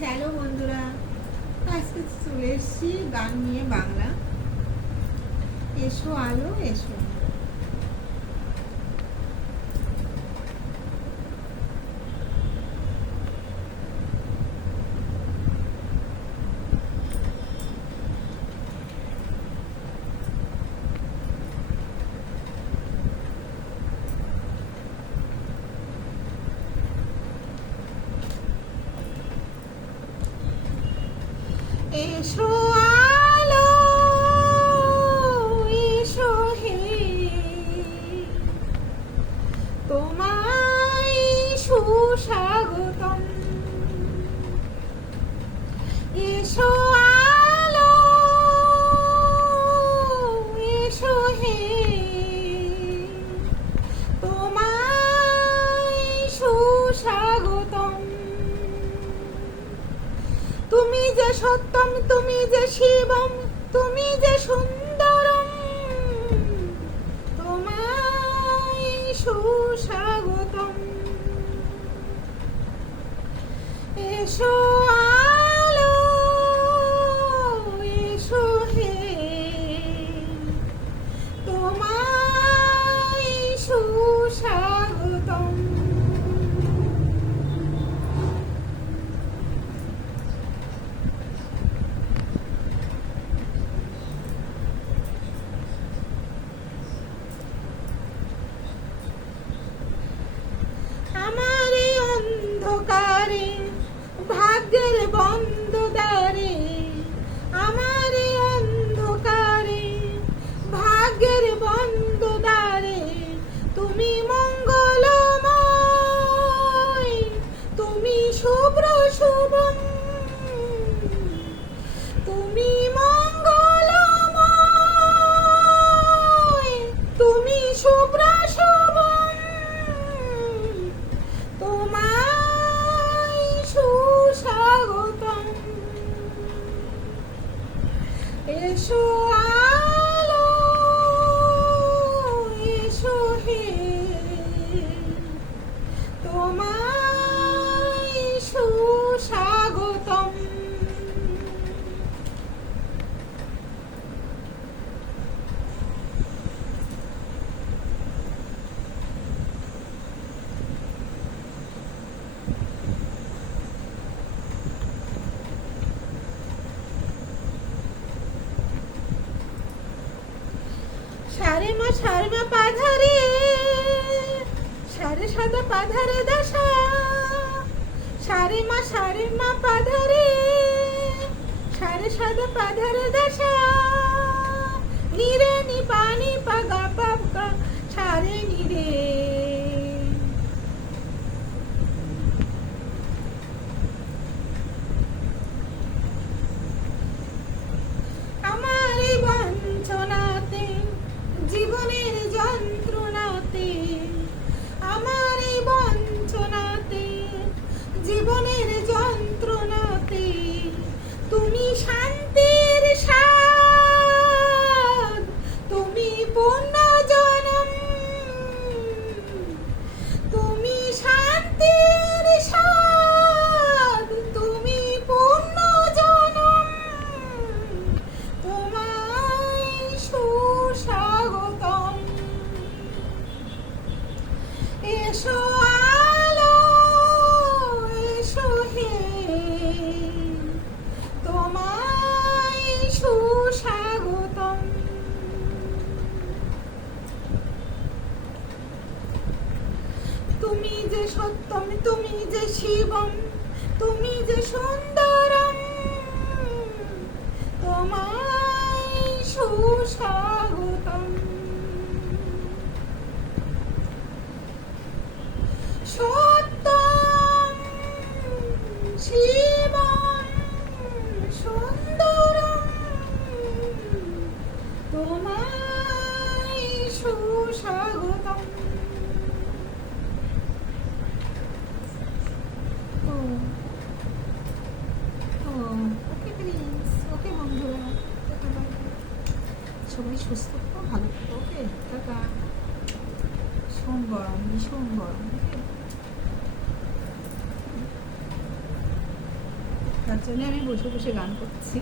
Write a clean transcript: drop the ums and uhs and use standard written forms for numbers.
Hello বন্ধুরা, আজকে চলে এসেছি গান নিয়ে বাংলা। এসো আলো এসো। এসো আলো এসো হে, তোমায় সুস্বাগতম। এসো আলো এসো হে, তোমায় সুস্বাগতম। তুমি যে সত্যম, তুমি যে শিবম, তুমি যে সুন্দরম, তোমায় সুস্বাগতম। এসো আলো এসো হে, তোমায় সুস্বাগতম। আমার এই অন্ধকারে ভাগ্যের বন্ধ দ্বারে, আমার এই অন্ধকারে ভাগ্যের বন্ধ দ্বারে, তুমি মঙ্গলময়, তুমি শুভ্র শুভম, তুমি মঙ্গলময়, তুমি শুভ্র শুভম, তোমায় সুস্বাগতম। এসো আলো এসো হে, তোমায় সুস্বাগতম। সারে মা পাধারে, সারে সাদা পাধারে দশা, সারে মা পাধারে, সারে সাদা পাধারে দশা, নিরে নি পানি পাগা পাগা সারে নিরে। আমার এই বঞ্চনাতে, জীবনের যন্ত্রণাতে, আমার এই বঞ্চনাতে, জীবনের যন্ত্রণাতে, তুমি শান্তির স্বাদ, তুমি পুণ্যজনম, তুমি শান্তির স্বাদ, তুমি পুণ্যজনম, তোমায় সুস্বাগতম। এসো আলো এসো হে, তোমায় সুস্বাগতম। তুমি যে সত্যম, তুমি যে শিবম, তুমি যে সুন্দরম, তোমায় সুস্বাগতম। সত্যম শিবম সুন্দরম, তোমায় সুস্বাগতম। ওকে প্রিন্স, ওকে বন্ধুরা, সবাই সুস্থ থাকো, ভালো থাকো। ওকে টাটা। ভীষণ গরম, ভীষণ গরম। তার জন্য আমি বসে বসে গান করছি।